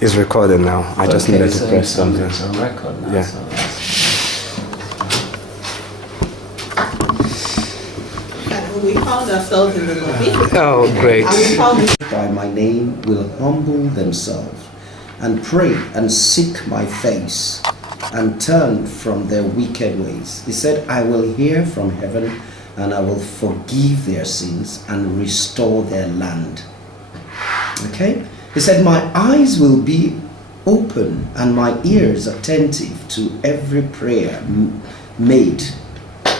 It's recorded now. I just needed to press something. It's on record now. Yeah. So we found ourselves in the lobby. Oh, great. And we found by my name will humble themselves and pray and seek my face and turn from their wicked ways. He said, I will hear from heaven and I will forgive their sins and restore their land. Okay? He said, my eyes will be open and my ears attentive to every prayer made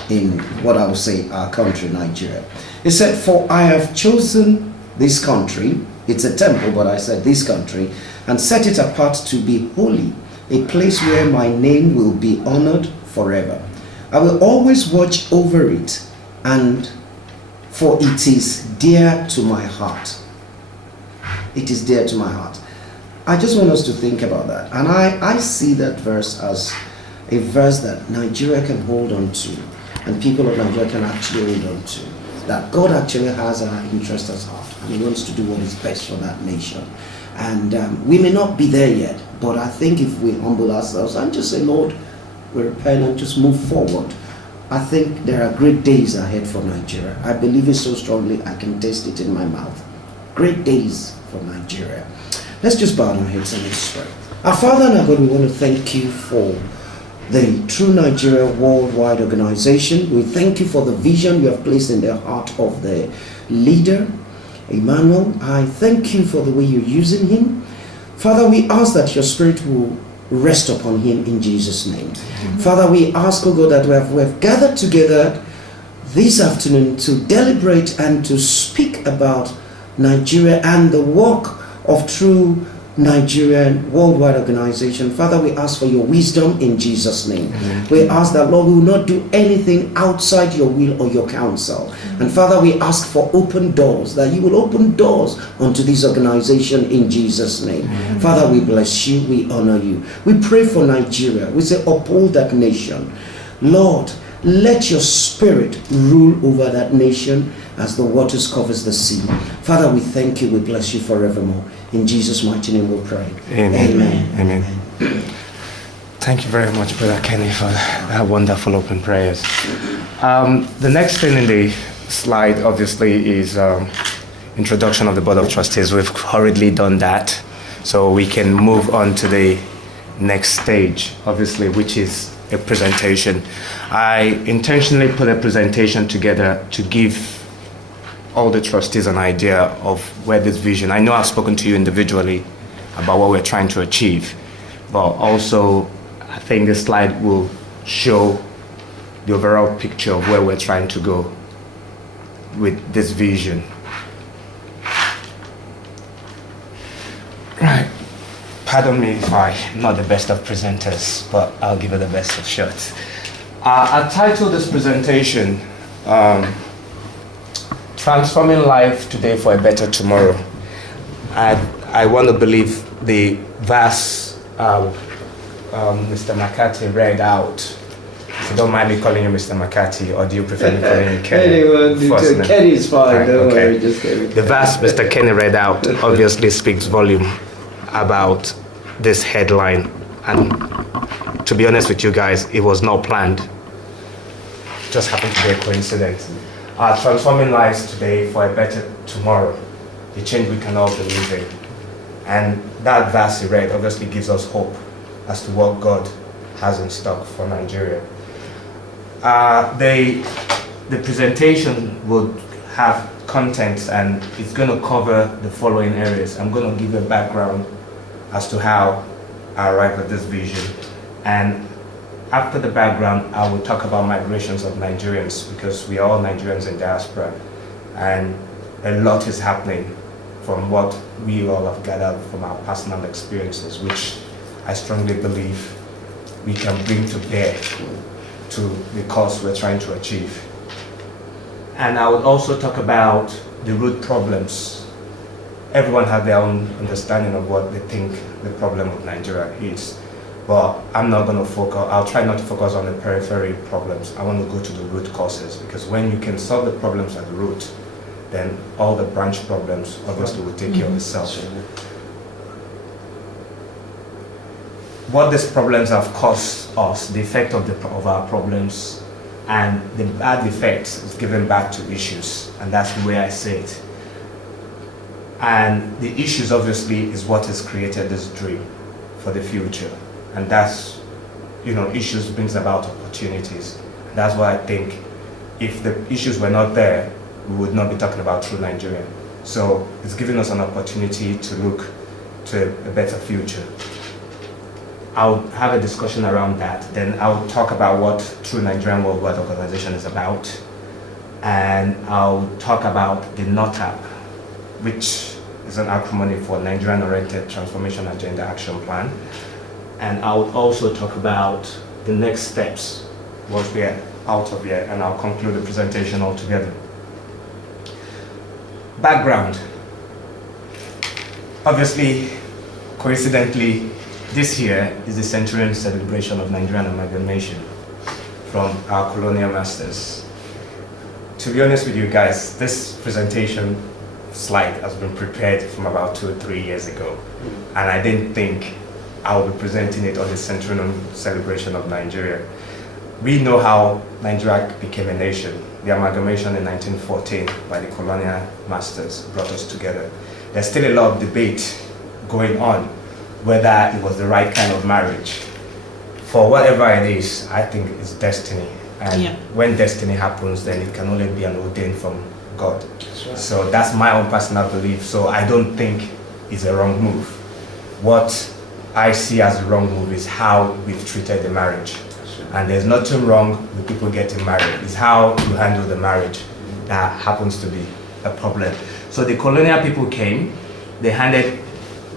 in what I would say our country, Nigeria. He said, for I have chosen this country, it's a temple, but I said this country, and set it apart to be holy, a place where my name will be honored forever. I will always watch over it, and for it is dear to my heart. It is dear to my heart. I just want us to think about that. And I see that verse as a verse that Nigeria can hold on to, and people of Nigeria can actually hold on to. That God actually has our interest at heart, and He wants to do what is best for that nation. And we may not be there yet, but I think if we humble ourselves and just say, Lord, we repent and just move forward, I think there are great days ahead for Nigeria. I believe it so strongly, I can taste it in my mouth. Great days for Nigeria. Let's just bow our heads and let's pray. Our Father and our God, we want to thank you for the True Nigeria Worldwide Organization. We thank you for the vision you have placed in the heart of the leader, Emmanuel. I thank you for the way you're using him. Father, we ask that your Spirit will rest upon him in Jesus' name. Father, we ask, oh God, that we have gathered together this afternoon to deliberate and to speak about Nigeria and the work of True Nigerian Worldwide Organization. Father, we ask for your wisdom in Jesus' name. We ask that, Lord, we will not do anything outside your will or your counsel. And Father, we ask for open doors, that you will open doors unto this organization in Jesus' name. Father, we bless you, we honor you. We pray for Nigeria. We say, uphold that nation. Lord, let your Spirit rule over that nation as the waters covers the sea. Father, we thank you, we bless you forevermore. In Jesus' mighty name we pray. Amen. Amen. Amen. Thank you very much, Brother Kenny, for that wonderful open prayers. The next thing in the slide, obviously, is introduction of the Board of Trustees. We've hurriedly done that, so we can move on to the next stage, obviously, which is a presentation. I intentionally put a presentation together to give all the trustees an idea of where this vision, I know I've spoken to you individually about what we're trying to achieve, but also I think this slide will show the overall picture of where we're trying to go with this vision. Right. Pardon me if I'm not the best of presenters, but I'll give it the best of shots. I titled this presentation, Transforming Life Today for a Better Tomorrow. I want to believe the verse Mr. McCarthy read out. If you don't mind me calling you Mr. McCarthy, or do you prefer me calling you Kenny? Kenny is fine, Right, don't okay. worry, just Kenny. The verse Mr. Kenny read out obviously speaks volume about this headline, and to be honest with you guys, it was not planned. It just happened to be a coincidence. Transforming lives today for a better tomorrow, the change we can all believe in. And that verse he read obviously gives us hope as to what God has in stock for Nigeria. The presentation would have contents, and it's going to cover the following areas. I'm going to give a background as to how I arrived at this vision, and after the background I will talk about migrations of Nigerians, because we are all Nigerians in diaspora, and a lot is happening from what we all have gathered from our personal experiences, which I strongly believe we can bring to bear to the cause we're trying to achieve. And I would also talk about the root problems. Everyone has their own understanding of what they think the problem of Nigeria is. But I'm not going to focus, I'll try not to focus on the periphery problems. I want to go to the root causes, because when you can solve the problems at the root, then all the branch problems obviously will take care of itself. what these problems have caused us, the effect of our problems, and the bad effects is given back to issues, and that's the way I see it. And the issues obviously is what has created this dream for the future, and that's, issues brings about opportunities. That's why I think if the issues were not there, we would not be talking about true Nigerian. So it's giving us an opportunity to look to a better future. I'll have a discussion around that. Then I'll talk about what True Nigerian Worldwide Organization is about. And I'll talk about the NOTAP, which is an acronym for Nigerian Oriented Transformation Agenda Action Plan. And I'll also talk about the next steps once we're out of here, and I'll conclude the presentation altogether. Background. Obviously, coincidentally, this year is the centenary celebration of Nigerian amalgamation from our colonial masters. To be honest with you guys, this presentation slide has been prepared from about 2 or 3 years ago, and I didn't think I would be presenting it on the centenary celebration of Nigeria. We know how Nigeria became a nation. The amalgamation in 1914 by the colonial masters brought us together. There's still a lot of debate going on whether it was the right kind of marriage. For whatever it is, I think it's destiny. And when destiny happens, then it can only be an ordained from God. That's right. So that's my own personal belief. So I don't think it's a wrong move. What I see as a wrong move is how we've treated the marriage. And there's nothing wrong with people getting married. It's how you handle the marriage that happens to be a problem. So the colonial people came, they handed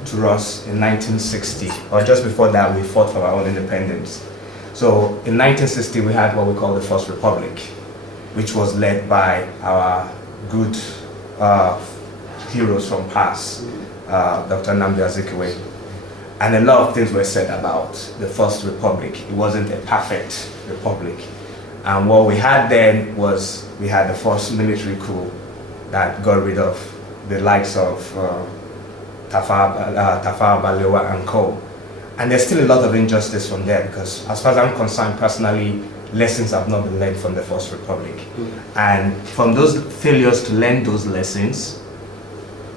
to us in 1960, or just before that we fought for our own independence. So in 1960 we had what we call the First Republic, which was led by our good heroes from past, Dr. Nnamdi Azikiwe. And a lot of things were said about the First Republic. It wasn't a perfect republic. And what we had then was, we had the first military coup that got rid of the likes of Tafawa Balewa and co. And there's still a lot of injustice from there, because as far as I'm concerned personally, lessons have not been learned from the First Republic. And from those failures to learn those lessons,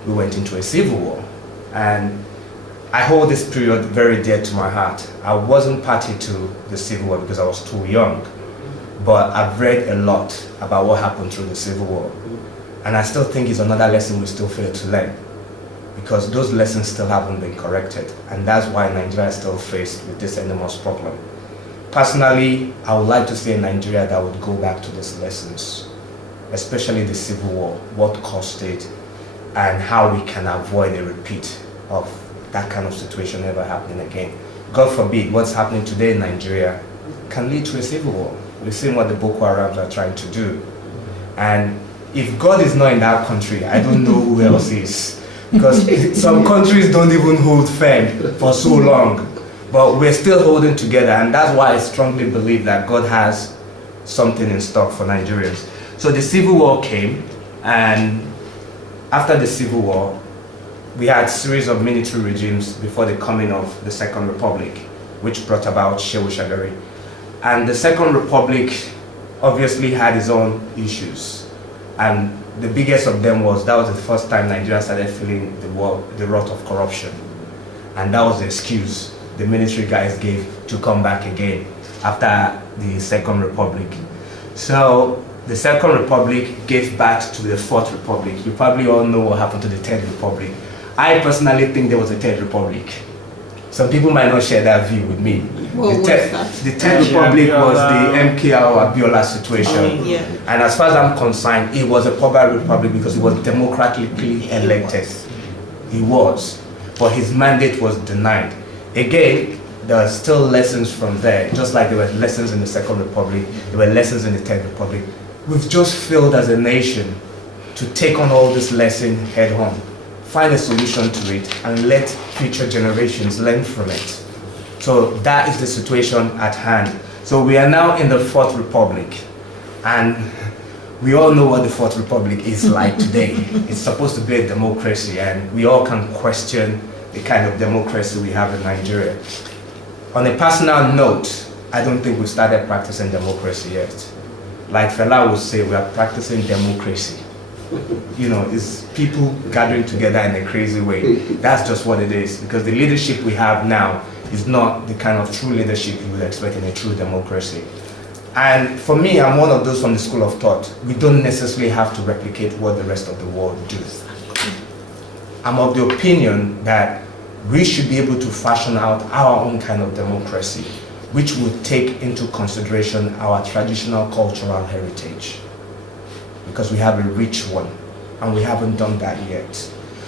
we went into a civil war. And I hold this period very dear to my heart. I wasn't party to the Civil War because I was too young, but I've read a lot about what happened through the Civil War. And I still think it's another lesson we still fail to learn, because those lessons still haven't been corrected. And that's why Nigeria is still faced with this enormous problem. Personally, I would like to see a Nigeria that would go back to these lessons, especially the Civil War, what caused it, and how we can avoid a repeat of that kind of situation ever happening again. God forbid, what's happening today in Nigeria can lead to a civil war. We've seen what the Boko Harams are trying to do. And if God is not in that country, I don't know who else is. Because some countries don't even hold firm for so long. But we're still holding together, and that's why I strongly believe that God has something in stock for Nigerians. So the Civil War came, and after the Civil War, we had a series of military regimes before the coming of the Second Republic, which brought about Shehu Shagari. And the Second Republic obviously had its own issues. And the biggest of them was, that was the first time Nigeria started feeling the wrath of corruption. And that was the excuse the military guys gave to come back again after the Second Republic. So the Second Republic gave birth to the Fourth Republic. You probably all know what happened to the Third Republic. I personally think there was a Third Republic. Some people might not share that view with me. The Third Republic was the MKO Abiola situation. And as far as I'm concerned, it was a proper republic because it was democratically elected. He was. But his mandate was denied. Again, there are still lessons from there. Just like there were lessons in the Second Republic, there were lessons in the Third Republic. We've just failed as a nation to take on all this lesson head on. Find a solution to it and let future generations learn from it. So that is the situation at hand. So we are now in the Fourth Republic, and we all know what the Fourth Republic is like today. It's supposed to be a democracy, and we all can question the kind of democracy we have in Nigeria. On a personal note, I don't think we started practicing democracy yet. Like Fela would say, we are practicing democracy. You know, it's people gathering together in a crazy way. That's just what it is, because the leadership we have now is not the kind of true leadership you would expect in a true democracy. And for me, I'm one of those from the school of thought. We don't necessarily have to replicate what the rest of the world do. I'm of the opinion that we should be able to fashion out our own kind of democracy, which would take into consideration our traditional cultural heritage. Because we have a rich one, and we haven't done that yet.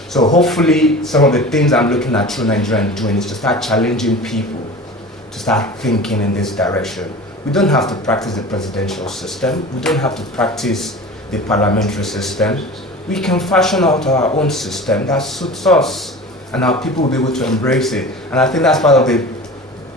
So hopefully, some of the things I'm looking at True Nigerian doing is to start challenging people to start thinking in this direction. We don't have to practice the presidential system. We don't have to practice the parliamentary system. We can fashion out our own system that suits us, and our people will be able to embrace it. And I think that's part of the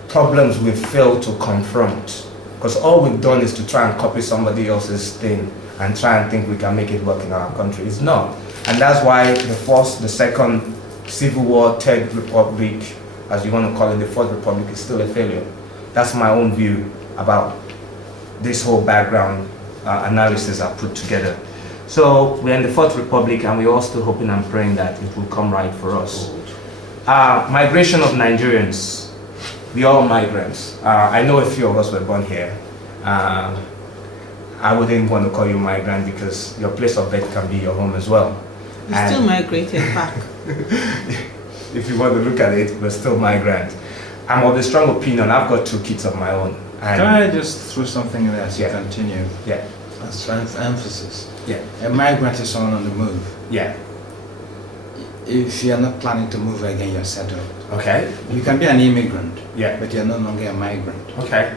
problems we've failed to confront. Because all we've done is to try and copy somebody else's thing and try and think we can make it work in our country. It's not. And that's why the first, the second Civil War, Third Republic, as you want to call it, the Fourth Republic is still a failure. That's my own view about this whole background analysis I put together. So we're in the Fourth Republic, and we're all still hoping and praying that it will come right for us. Migration of Nigerians. We are all migrants. I know a few of us were born here. I wouldn't want to call you migrant because your place of birth can be your home as well. We still migrated back. If you want to look at it, we're still migrant. I'm of the strong opinion. I've got 2 kids of my own. Can I just throw something in there as you continue? Yeah. As emphasis. Yeah. A migrant is someone on the move. Yeah. If you're not planning to move again, you're settled. Okay. You can be an immigrant. Yeah. But you're no longer a migrant. Okay.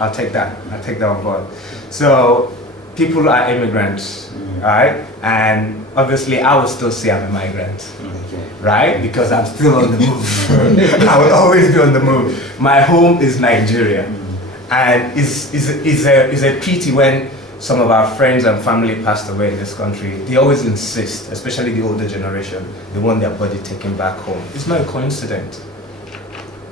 I'll take that. I'll take that on board. So, people are immigrants, right? And obviously, I would still say I'm a migrant. Okay. Right? Because I'm still on the move. I will always be on the move. My home is Nigeria. And it's a pity when some of our friends and family passed away in this country. They always insist, especially the older generation, they want their body taken back home. It's not a coincidence.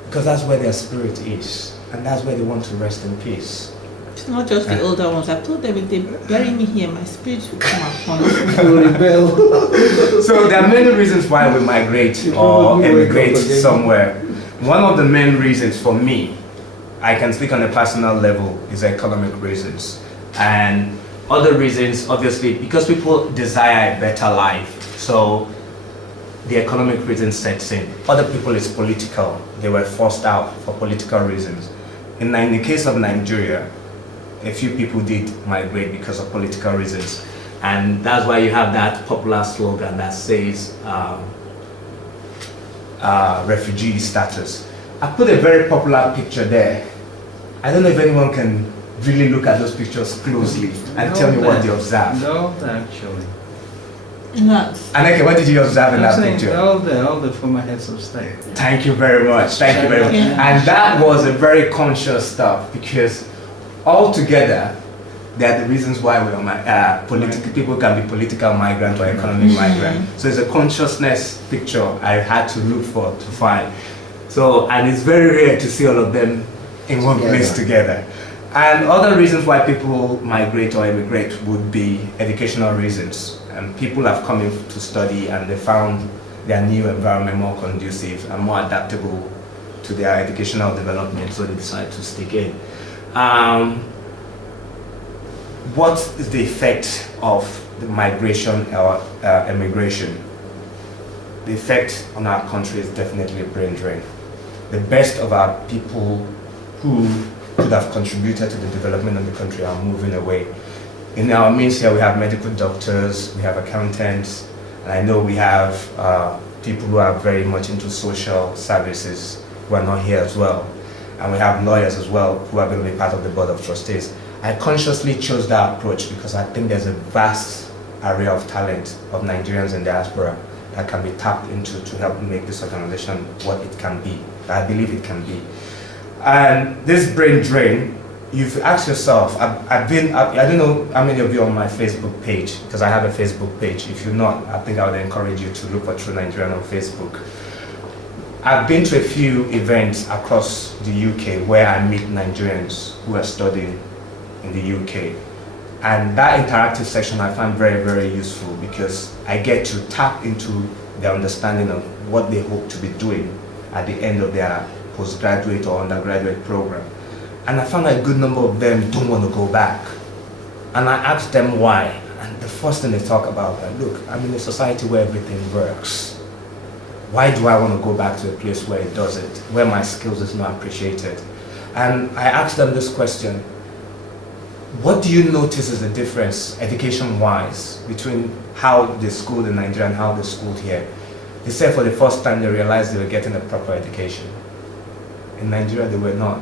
Because that's where their spirit is. And that's where they want to rest in peace. It's not just the older ones. I told them if they bury me here, my spirit will come upon us. So there are many reasons why we migrate or emigrate somewhere. One of the main reasons for me, I can speak on a personal level, is economic reasons. And other reasons, obviously, because people desire a better life. So the economic reason sets in. Other people is political. They were forced out for political reasons. In the case of Nigeria, a few people did migrate because of political reasons. And that's why you have that popular slogan that says refugee status. I put a very popular picture there. I don't know if anyone can really look at those pictures closely and tell me what they observe. No, actually. No. Aneke, what did you observe in that picture? All the former heads of state. Thank you very much. Thank you very much. Yeah. And that was a very conscious stuff, because altogether, there are the reasons why we are people can be political migrant or economic migrant. So it's a consciousness picture I had to look for to find. So, and it's very rare to see all of them in one place together. And other reasons why people migrate or immigrate would be educational reasons. And people have come in to study and they found their new environment more conducive and more adaptable to their educational development, so they decide to stick in. What is the effect of the migration or immigration? The effect on our country is definitely a brain drain. The best of our people who could have contributed to the development of the country are moving away. In our midst here, we have medical doctors, we have accountants, and I know we have people who are very much into social services who are not here as well. And we have lawyers as well who are going to be part of the board of trustees. I consciously chose that approach because I think there's a vast array of talent of Nigerians in diaspora that can be tapped into to help make this organization what it can be. I believe it can be. And this brain drain, you've asked yourself, I don't know how many of you are on my Facebook page, because I have a Facebook page. If you're not, I think I would encourage you to look for True Nigerian on Facebook. I've been to a few events across the UK where I meet Nigerians who are studying in the UK. And that interactive session I find very, very useful because I get to tap into their understanding of what they hope to be doing at the end of their postgraduate or undergraduate program. And I found a good number of them don't want to go back. And I asked them why. And the first thing they talk about, like, look, I'm in a society where everything works. Why do I want to go back to a place where it doesn't, where my skills is not appreciated? And I asked them this question: what do you notice is the difference, education-wise, between how they schooled in Nigeria and how they schooled here? They said for the first time they realized they were getting a proper education. In Nigeria, they were not.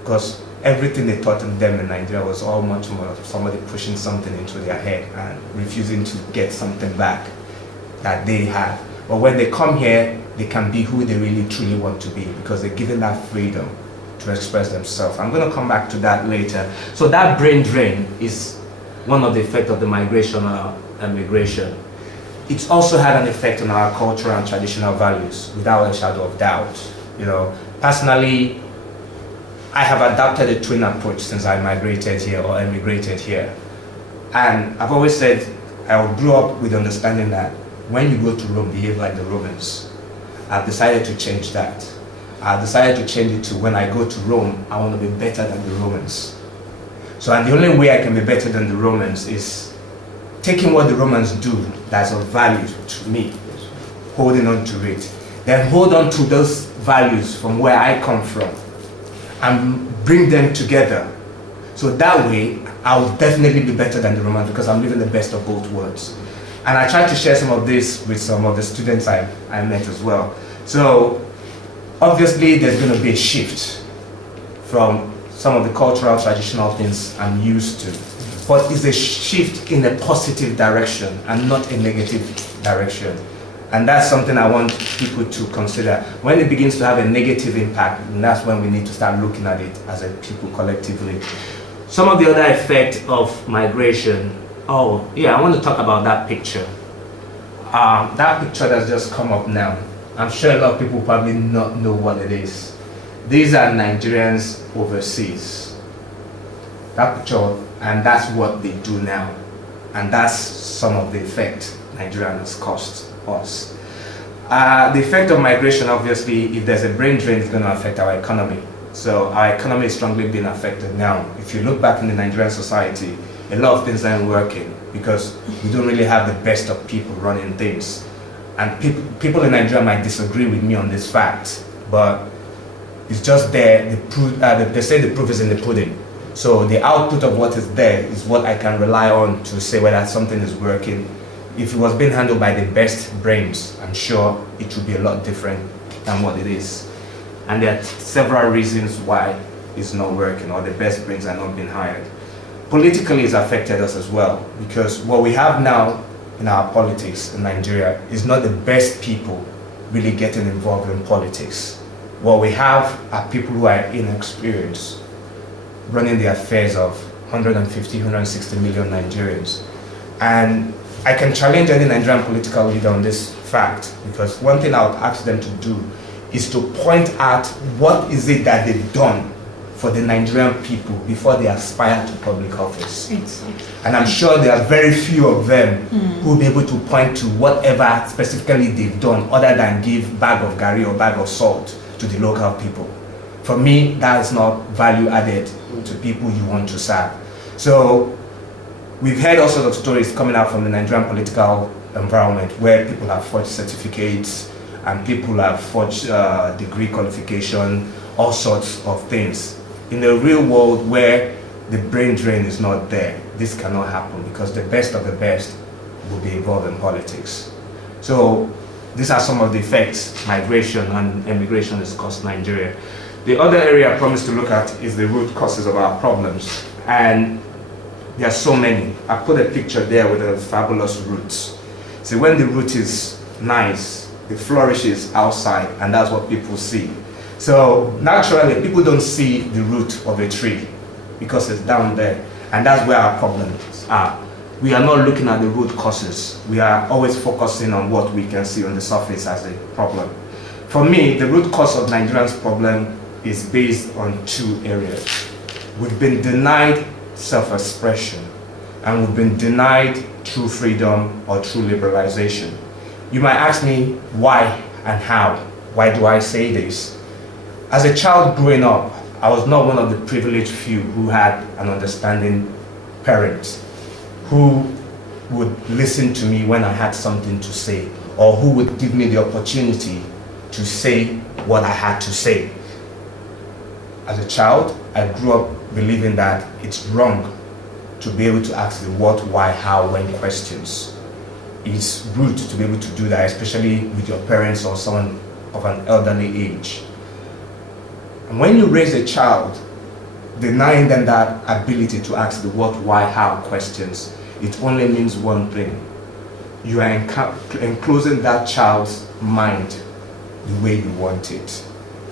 Because everything they taught them in Nigeria was all much more of somebody pushing something into their head and refusing to get something back that they had. But when they come here, they can be who they really truly want to be because they're given that freedom to express themselves. I'm going to come back to that later. So that brain drain is one of the effects of the migration or immigration. It's also had an effect on our cultural and traditional values, without a shadow of doubt. You know, personally, I have adopted a twin approach since I migrated here or emigrated here. And I've always said I grew up with the understanding that when you go to Rome, behave like the Romans. I've decided to change that. I've decided to change it to when I go to Rome, I want to be better than the Romans. So, and the only way I can be better than the Romans is taking what the Romans do that's of value to me, holding on to it. Then hold on to those values from where I come from and bring them together. So that way, I'll definitely be better than the Romans because I'm living the best of both worlds. And I tried to share some of this with some of the students I met as well. So obviously there's going to be a shift from some of the cultural traditional things I'm used to. But it's a shift in a positive direction and not a negative direction. And that's something I want people to consider. When it begins to have a negative impact, that's when we need to start looking at it as a people collectively. Some of the other effects of migration. Oh, yeah, I want to talk about that picture. That picture that's just come up now. I'm sure a lot of people probably not know what it is. These are Nigerians overseas. That picture, and that's what they do now. And that's some of the effect Nigeria has caused us. The effect of migration, obviously, if there's a brain drain, it's going to affect our economy. So our economy is strongly being affected now. If you look back in the Nigerian society, a lot of things aren't working because we don't really have the best of people running things. And people in Nigeria might disagree with me on this fact, but it's just there. They say the proof is in the pudding. So the output of what is there is what I can rely on to say whether something is working. If it was being handled by the best brains, I'm sure it would be a lot different than what it is. And there are several reasons why it's not working or the best brains are not being hired. Politically, it's affected us as well because what we have now in our politics in Nigeria is not the best people really getting involved in politics. What we have are people who are inexperienced running the affairs of 150, 160 million Nigerians. And I can challenge any Nigerian political leader on this fact because one thing I would ask them to do is to point out what is it that they've done for the Nigerian people before they aspire to public office. And I'm sure there are very few of them who will be able to point to whatever specifically they've done other than give bag of gari or bag of salt to the local people. For me, that is not value added to people you want to serve. So we've heard all sorts of stories coming out from the Nigerian political environment where people have forged certificates and people have forged degree qualification, all sorts of things. In the real world where the brain drain is not there, this cannot happen because the best of the best will be involved in politics. So these are some of the effects migration and immigration has caused Nigeria. The other area I promised to look at is the root causes of our problems. And there are so many. I put a picture there with the fabulous roots. See, when the root is nice, it flourishes outside, and that's what people see. So naturally, people don't see the root of a tree because it's down there, and that's where our problems are. We are not looking at the root causes. We are always focusing on what we can see on the surface as a problem. For me, the root cause of Nigerians' problem is based on two areas. We've been denied self-expression, and we've been denied true freedom or true liberalization. You might ask me why and how. Why do I say this? As a child growing up, I was not one of the privileged few who had an understanding parent who would listen to me when I had something to say, or who would give me the opportunity to say what I had to say. As a child, I grew up believing that it's wrong to be able to ask the what, why, how, when questions. It's rude to be able to do that, especially with your parents or someone of an elderly age. And when you raise a child, denying them that ability to ask the what, why, how questions, it only means one thing. You are enclosing that child's mind the way you want it.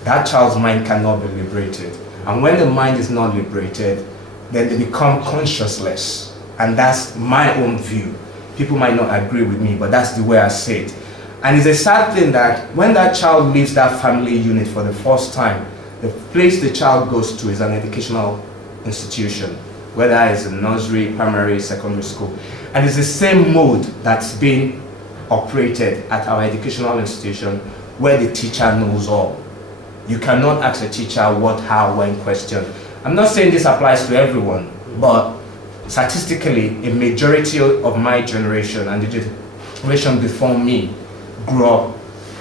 That child's mind cannot be liberated. And when the mind is not liberated, then they become conscienceless. And that's my own view. People might not agree with me, but that's the way I see it. And it's a sad thing that when that child leaves that family unit for the first time, the place the child goes to is an educational institution, whether it's a nursery, primary, secondary school. And it's the same mode that's being operated at our educational institution, where the teacher knows all. You cannot ask a teacher what, how, when question. I'm not saying this applies to everyone, but statistically, a majority of my generation and the generation before me grew up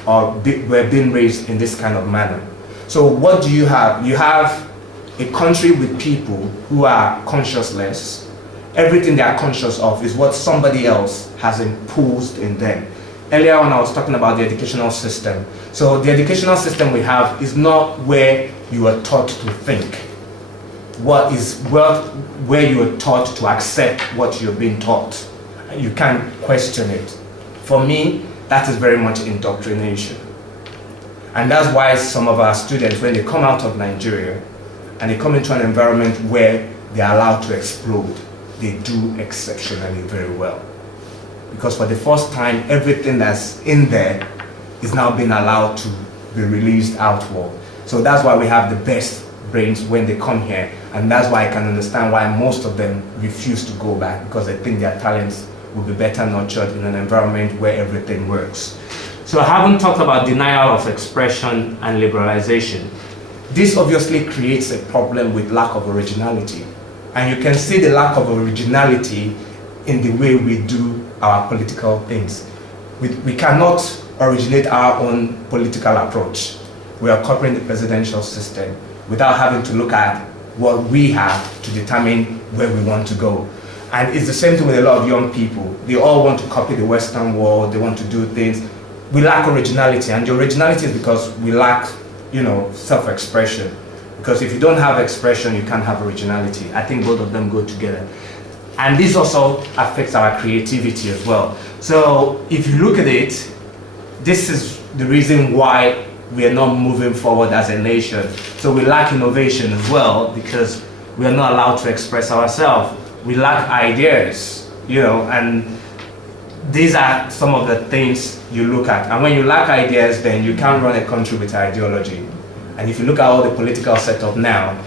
or were being raised in this kind of manner. So what do you have? You have a country with people who are conscienceless. Everything they are conscious of is what somebody else has imposed in them. Earlier on, I was talking about the educational system. So the educational system we have is not where you are taught to think. Where you are taught to accept what you're being taught. You can't question it. For me, that is very much indoctrination. And that's why some of our students, when they come out of Nigeria and they come into an environment where they're allowed to explode, they do exceptionally very well. Because for the first time, everything that's in there is now being allowed to be released outward. So that's why we have the best brains when they come here. And that's why I can understand why most of them refuse to go back, because they think their talents will be better nurtured in an environment where everything works. So I haven't talked about denial of expression and liberalization. This obviously creates a problem with lack of originality. And you can see the lack of originality in the way we do our political things. We cannot originate our own political approach. We are copying the presidential system without having to look at what we have to determine where we want to go. And it's the same thing with a lot of young people. They all want to copy the Western world, they want to do things. We lack originality, and the originality is because we lack, self-expression. Because if you don't have expression, you can't have originality. I think both of them go together. And this also affects our creativity as well. So if you look at it, this is the reason why we are not moving forward as a nation. So we lack innovation as well, because we are not allowed to express ourselves. We lack ideas, and these are some of the things you look at. And when you lack ideas, then you can't run a country with ideology. And if you look at all the political setup now,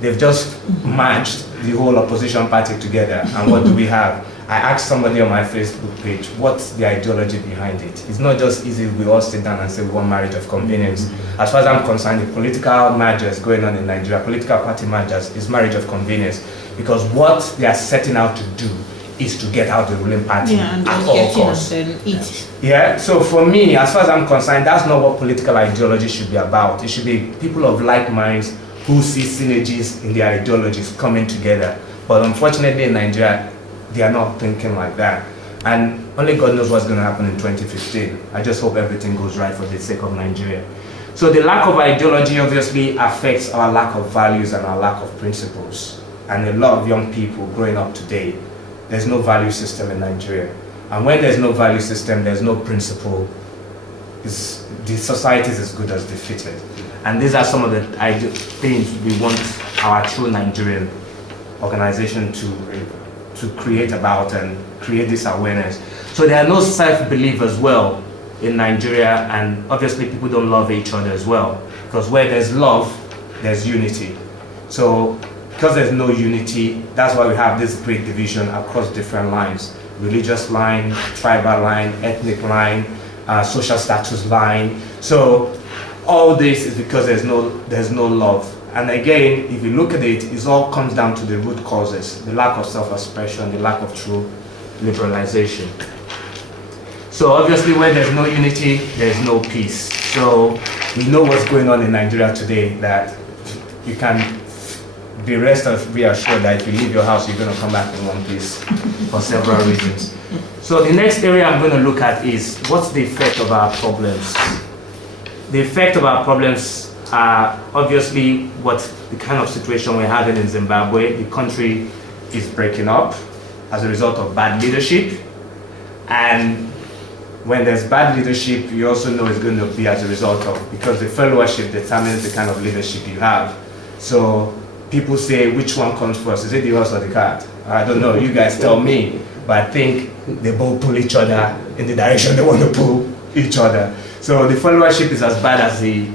they've just merged the whole opposition party together. And what do we have? I asked somebody on my Facebook page, what's the ideology behind it? It's not just easy we all sit down and say we want marriage of convenience. As far as I'm concerned, the political mergers going on in Nigeria, political party mergers, is marriage of convenience. Because what they are setting out to do is to get out the ruling party and at all costs. And eat. Yeah, so for me, as far as I'm concerned, that's not what political ideology should be about. It should be people of like minds who see synergies in their ideologies coming together. But unfortunately in Nigeria, they are not thinking like that. And only God knows what's going to happen in 2015. I just hope everything goes right for the sake of Nigeria. So the lack of ideology obviously affects our lack of values and our lack of principles. And a lot of young people growing up today, there's no value system in Nigeria. And when there's no value system, there's no principle. The society is as good as defeated. And these are some of the things we want our true Nigerian organization to create about and create this awareness. So there are no self-belief as well. in Nigeria, and obviously people don't love each other as well. Because where there's love, there's unity. So because there's no unity, that's why we have this great division across different lines. Religious line, tribal line, ethnic line, social status line. So all this is because there's no love. And again, if you look at it, it all comes down to the root causes, the lack of self-expression, the lack of true liberalization. So obviously where there's no unity, there's no peace. So we know what's going on in Nigeria today, that you can be reassured that if you leave your house, you're going to come back in one piece for several reasons. So the next area I'm going to look at is what's the effect of our problems. The effect of our problems are obviously what the kind of situation we're having in Zimbabwe. The country is breaking up as a result of bad leadership, and when there's bad leadership, you also know it's going to be as a result of, because the followership determines the kind of leadership you have. So people say, which one comes first? Is it the horse or the cart? I don't know, you guys tell me, but I think they both pull each other in the direction they want to pull each other. So the followership is as bad as the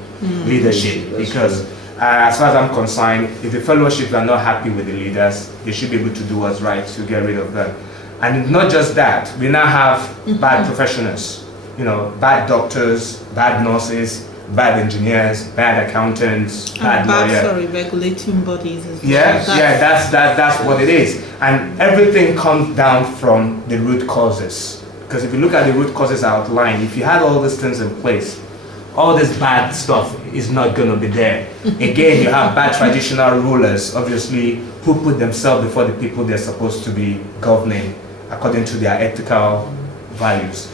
leadership, because as far as I'm concerned, if the fellowship are not happy with the leaders, they should be able to do what's right to get rid of them. And not just that, we now have bad professionals, you know, bad doctors, bad nurses, bad engineers, bad accountants, bad lawyers. Regulating bodies as well. That's what it is. And everything comes down from the root causes. Because if you look at the root causes outlined, if you had all these things in place, all this bad stuff is not going to be there. Again, you have bad traditional rulers, obviously, who put themselves before the people they're supposed to be governing according to their ethical values.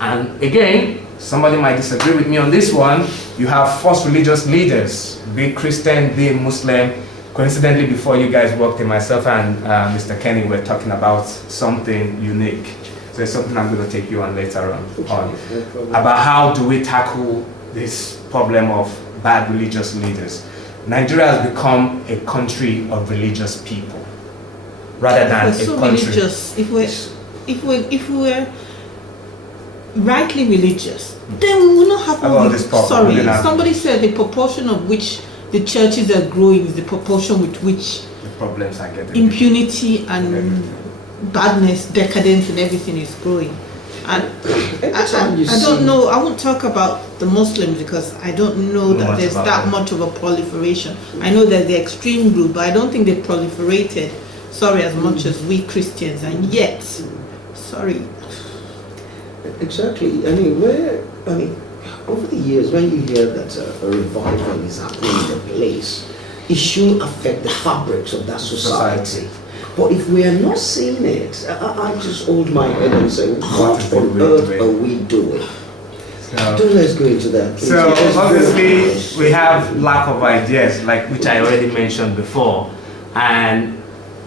And again, somebody might disagree with me on this one. You have false religious leaders, be it Christian, be it Muslim. Coincidentally, before you guys walked in, myself and Mr. Kenny were talking about something unique. So it's something I'm going to take you on later on, about how do we tackle this problem of bad religious leaders. Nigeria has become a country of religious people, rather than a country. Religious. If we were rightly religious, then we will not have all this problem. Sorry, somebody said the proportion of which the churches are growing is the proportion with which the problems are getting impunity and badness, decadence, and everything is growing. And I don't know, I won't talk about the Muslims because I don't know that there's that much of a proliferation. I know there's the extreme group, but I don't think they've proliferated, as much as we Christians, and yet, Exactly. Over the years, when you hear that a revival is happening in a place, it should affect the fabrics of that society. But if we are not seeing it, I just hold my head and say, what on earth are we doing? Don't let's go into that. So obviously we have lack of ideas, like which I already mentioned before. And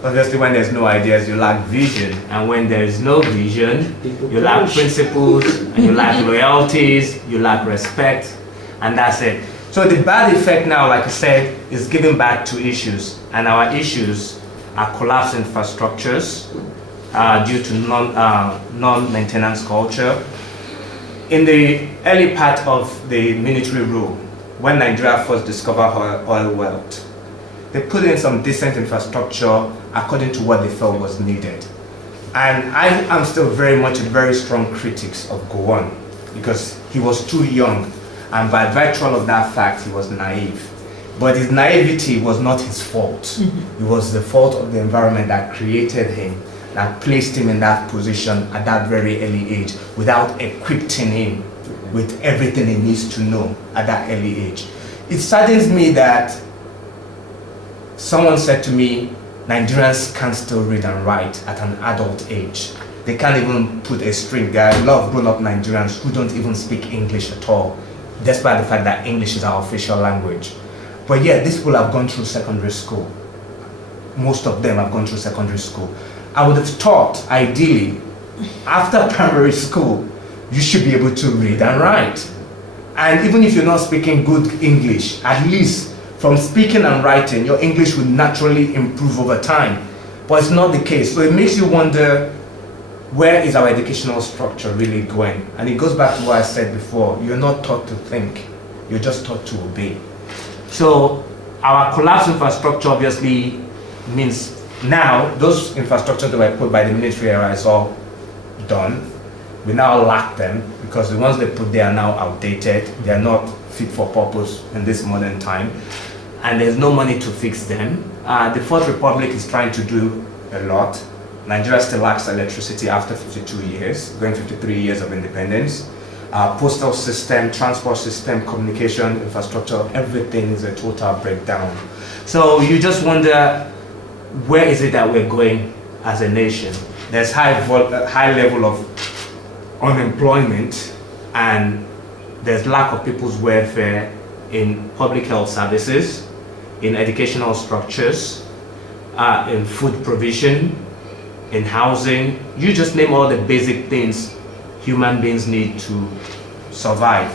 obviously when there's no ideas, you lack vision. And when there is no vision, you lack principles, and you lack loyalties, you lack respect, and that's it. So the bad effect now, like I said, is giving back to issues. And our issues are collapsed infrastructures due to non-maintenance culture. In the early part of the military rule, when Nigeria first discovered oil wealth, they put in some decent infrastructure according to what they felt was needed. And I am still very much a very strong critic of Gowon because he was too young, and by virtue of that fact, he was naive. But his naivety was not his fault. It was the fault of the environment that created him, that placed him in that position at that very early age without equipping him with everything he needs to know at that early age. It saddens me that someone said to me, Nigerians can't still read and write at an adult age. They can't even put a string. There are a lot of grown-up Nigerians who don't even speak English at all, despite the fact that English is our official language. But yeah, these people have gone through secondary school. Most of them have gone through secondary school. I would have thought, ideally, after primary school, you should be able to read and write. And even if you're not speaking good English, at least from speaking and writing, your English would naturally improve over time. But it's not the case. So it makes you wonder, where is our educational structure really going? And it goes back to what I said before. You're not taught to think, you're just taught to obey. So our collapsed infrastructure obviously means now those infrastructures that were put by the military era is all done. We now lack them because the ones they put there are now outdated. They are not fit for purpose in this modern time. And there's no money to fix them. The Fourth Republic is trying to do a lot. Nigeria still lacks electricity after 52 years, going 53 years of independence. Our postal system, transport system, communication infrastructure, everything is a total breakdown. So you just wonder, where is it that we're going as a nation? There's high level of unemployment, and there's lack of people's welfare in public health services, in educational structures, in food provision, in housing. You just name all the basic things human beings need to survive.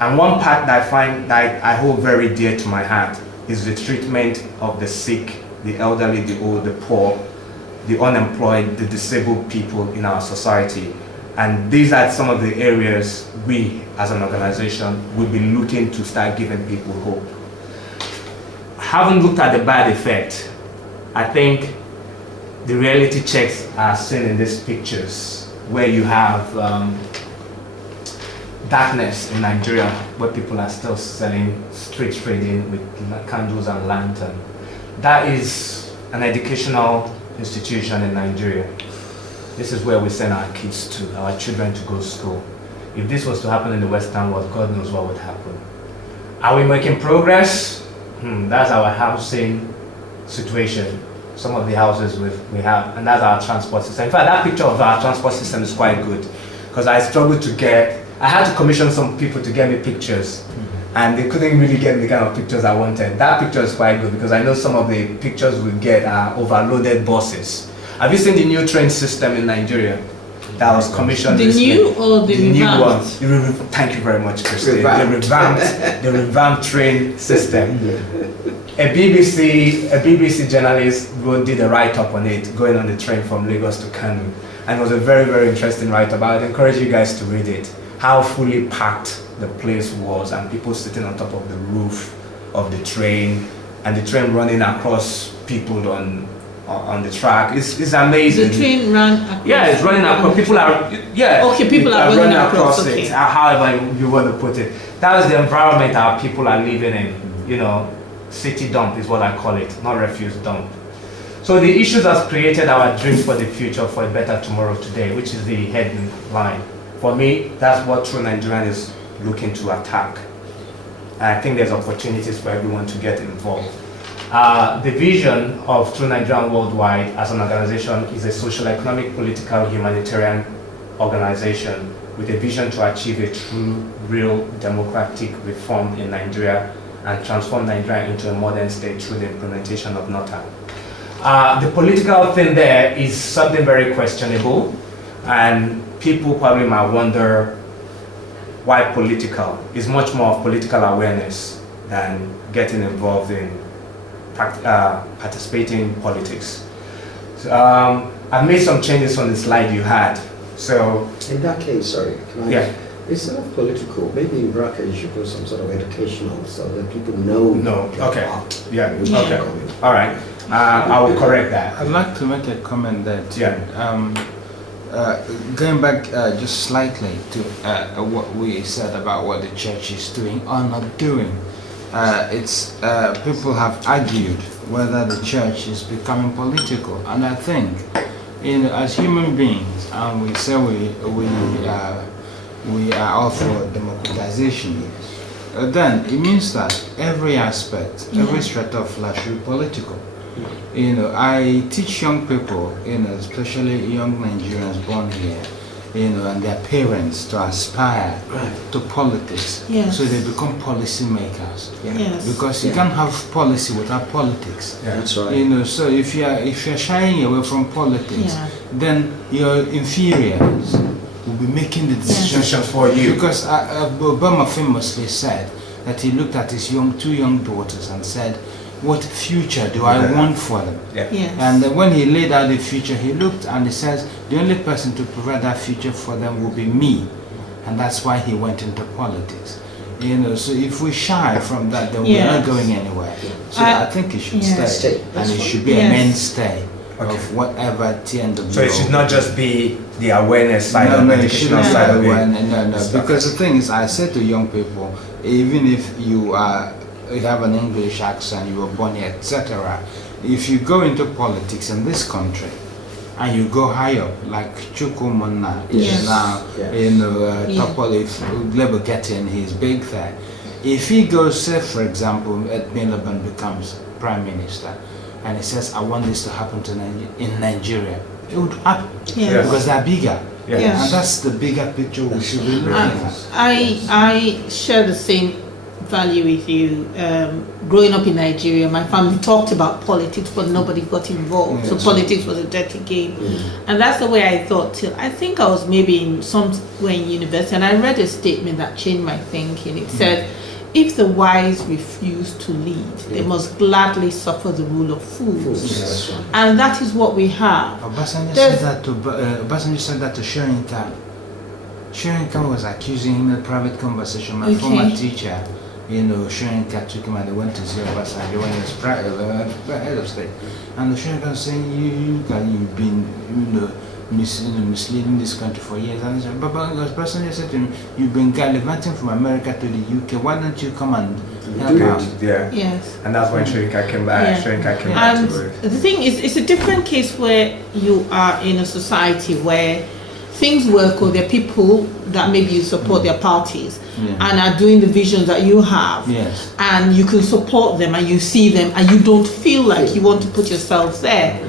And one part that I hold very dear to my heart is the treatment of the sick, the elderly, the old, the poor, the unemployed, the disabled people in our society. And these are some of the areas we as an organization will be looking to start giving people hope. Having looked at the bad effect, I think the reality checks are seen in these pictures where you have darkness in Nigeria, where people are still selling street trading with candles and lanterns. That is an educational institution in Nigeria. This is where we send our kids to, our children to go to school. If this was to happen in the Western world, God knows what would happen. Are we making progress? That's our housing situation. Some of the houses we have, and that's our transport system. In fact, that picture of our transport system is quite good, because I struggled to get, I had to commission some people to get me pictures, and they couldn't really get the kind of pictures I wanted. That picture is quite good, because I know some of the pictures we get are overloaded buses. Have you seen the new train system in Nigeria that was commissioned? The new or the new one? revamped? Thank you very much, Christine. The revamped train system. A BBC journalist did a write-up on it, going on the train from Lagos to Kano, and it was a very, very interesting write-up. I would encourage you guys to read it. How fully packed the place was, and people sitting on top of the roof of the train, and the train running across people on the track. It's amazing. The train ran across. Yeah, it's running across. People are Okay, people are running across it. okay. However you want to put it. That is the environment our people are living in. You know, city dump is what I call it, not refuse dump. So the issues has created our dream for the future, for a better tomorrow today, which is the headline. For me, that's what True Nigerian is looking to attack. And I think there's opportunities for everyone to get involved. The vision of True Nigerian Worldwide as an organization is a social, economic, political, humanitarian organization with a vision to achieve a true, real democratic reform in Nigeria and transform Nigeria into a modern state through the implementation of NOTA. The political thing there is something very questionable, and people probably might wonder why political. It's much more of political awareness than getting involved in participating in politics. So, I've made some changes on the slide you had. So in that case, sorry, can I? Yeah. Instead of political, maybe in bracket you should put some sort of educational so that people know. No. Okay. Yeah. Which Okay. All right. I will correct that. I'd like to make a comment there too. Yeah. Going back just slightly to what we said about what the church is doing or not doing. People have argued whether the church is becoming political, and I think, as human beings, and we say we are all for democratization, then it means that every aspect, every strata of life should be political. I teach young people, especially young Nigerians born here, and their parents to aspire to politics, so they become policy makers. Because you can't have policy without politics. That's right. So if you're shying away from politics, then your inferiors will be making the decisions for you. Because Obama famously said that he looked at his two young daughters and said, what future do I want for them? Yeah. Yes. And when he laid out the future, he looked and he says, the only person to provide that future for them will be me. And that's why he went into politics. So if we shy from that, then we're not going anywhere. So I think it should stay. And it should be a mainstay of whatever TNWO. So it should not just be the awareness side no, of no, educational side of it. No. Because the thing is, I say to young people, even if you have an English accent, you were born here, etc. If you go into politics in this country, and you go high up, like Chukwuemeka is now, top of Labour getting his big thing. If he goes, say for example, Ed Miliband becomes Prime Minister, and he says, I want this to happen in Nigeria, it would happen. Yes. Because they're bigger. Yes. And that's the bigger picture we should be looking at. I share the same value with you. Growing up in Nigeria, my family talked about politics, but nobody got involved. So politics was a dirty game. And that's the way I thought till I think I was maybe somewhere in university, and I read a statement that changed my thinking. It said, if the wise refuse to lead, they must gladly suffer the rule of fools. And that is what we have. Obasanjo said that to Sharon Khan. Sharon Khan was accusing him in a private conversation. My former teacher, Sharon Khan took him and they went to see Obasanjo when he was head of state. And Sharon Khan was saying, you've been, misleading this country for years. And but Obasanjo said to him, you've been gallivanting from America to the UK. Why don't you come and help out? Yeah. Yes. And that's when Srinka came back. Srinka came back And to work. the thing is, it's a different case where you are in a society where things work, or there are people that maybe you support their parties and are doing the visions that you have, and you can support them and you see them and you don't feel like you want to put yourself there.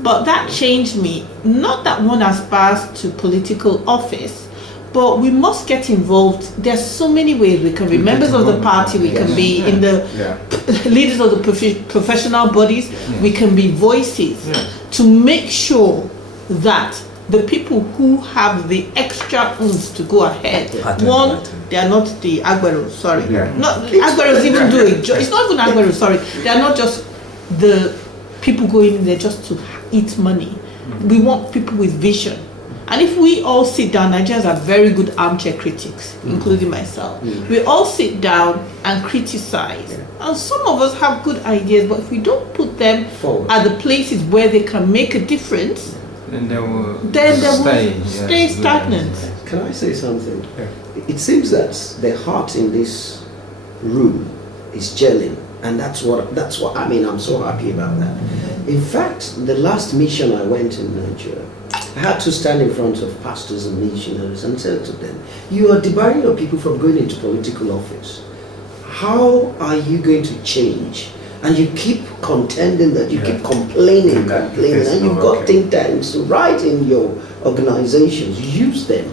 But that changed me. Not that one aspires to political office, but we must get involved. There's so many ways we can be members of the party, we can be in the leaders of the professional bodies, we can be voices to make sure that the people who have the extra oomph to go ahead, they are not the Agberos, sorry. Not Agberos even do it. It's not even Agberos, sorry. They are not just the people going in there just to eat money. We want people with vision. And if we all sit down, Nigerians are very good armchair critics, including myself. We all sit down and criticize. And some of us have good ideas, but if we don't put them at the places where they can make a difference, then they will stay stagnant. Can I say something? It seems that the heart in this room is gelling, and that's what I mean. I'm so happy about that. In fact, the last mission I went in Nigeria, I had to stand in front of pastors and missionaries and say to them, you are debarring your people from going into political office. How are you going to change? And you keep contending that, you keep complaining, and you've got think tanks right in your organizations. Use them,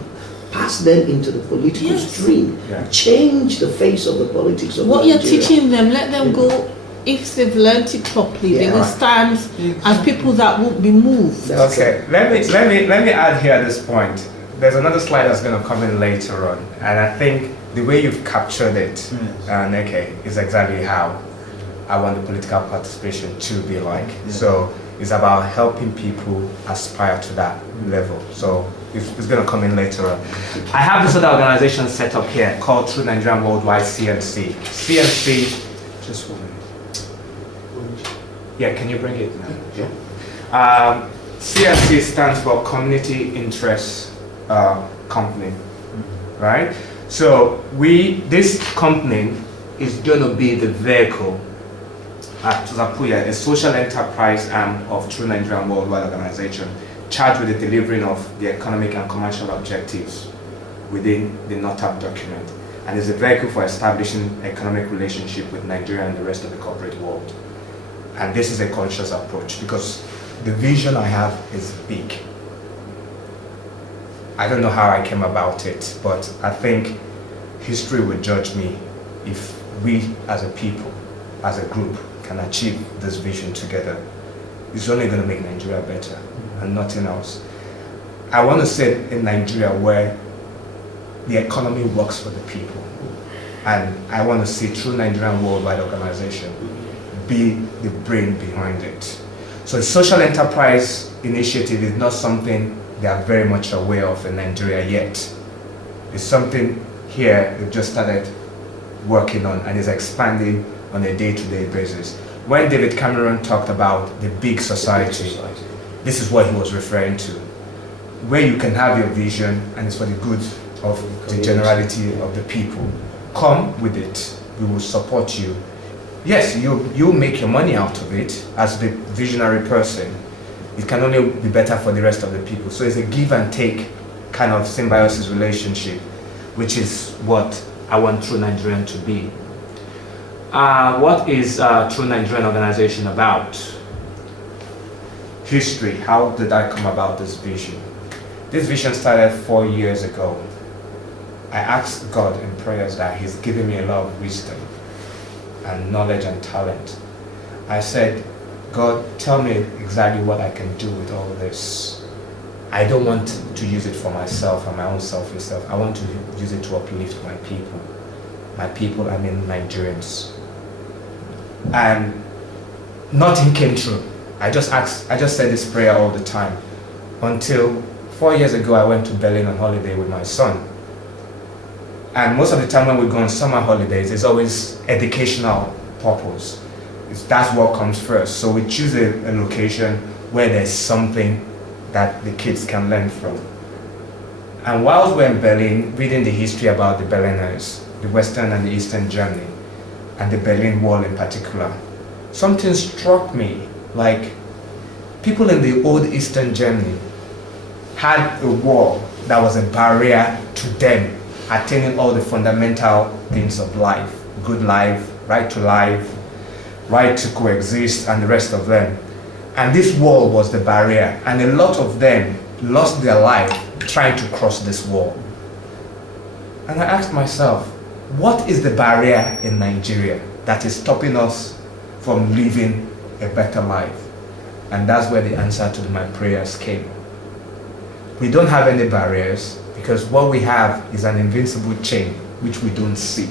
pass them into the political stream, change the face of the politics of what Nigeria. You're teaching them, let them go. If they've learned it properly, they will stand as people that won't be moved. Okay, let me add here at this point. There's another slide that's going to come in later on, and I think the way you've captured it, is exactly how I want the political participation to be like. So it's about helping people aspire to that level. So it's going to come in later on. I have this other organization set up here called True Nigerian Worldwide CNC. CNC, just one minute. Yeah, can you bring it now? CNC stands for Community Interest Company, right? So this company is going to be the vehicle at Zapuya, a social enterprise arm of True Nigerian Worldwide Organization, charged with the delivering of the economic and commercial objectives within the NOTAP document, and is a vehicle for establishing economic relationship with Nigeria and the rest of the corporate world. And this is a conscious approach because the vision I have is big. I don't know how I came about it, but I think history will judge me if we as a people, as a group, can achieve this vision together. It's only going to make Nigeria better and nothing else. I want to say in Nigeria where the economy works for the people, and I want to see True Nigerian Worldwide Organization be the brain behind it. So a social enterprise initiative is not something they are very much aware of in Nigeria yet. It's something here they've just started working on and is expanding on a day-to-day basis. When David Cameron talked about the big society, this is what he was referring to, where you can have your vision and it's for the good of the generality of the people. Come with it, we will support you. Yes, you'll make your money out of it as the visionary person. It can only be better for the rest of the people. So it's a give and take kind of symbiosis relationship, which is what I want True Nigerian to be. What is True Nigerian organization about? History. How did I come about this vision? This vision started 4 years ago. I asked God in prayers that He's given me a lot of wisdom and knowledge and talent. I said, God, tell me exactly what I can do with all this. I don't want to use it for myself and my own selfish self. I want to use it to uplift my people. My people, I mean Nigerians. And nothing came true. I just said this prayer all the time. Until 4 years ago, I went to Berlin on holiday with my son. And most of the time when we go on summer holidays, it's always educational purpose. That's what comes first. So we choose a location where there's something that the kids can learn from. And whilst we're in Berlin, reading the history about the Berliners, the Western and the Eastern Germany, and the Berlin Wall in particular, something struck me. Like, people in the old Eastern Germany had a wall that was a barrier to them attaining all the fundamental things of life: good life, right to life, right to coexist, and the rest of them. And this wall was the barrier, and a lot of them lost their life trying to cross this wall. And I asked myself, what is the barrier in Nigeria that is stopping us from living a better life? And that's where the answer to my prayers came. We don't have any barriers because what we have is an invincible chain which we don't see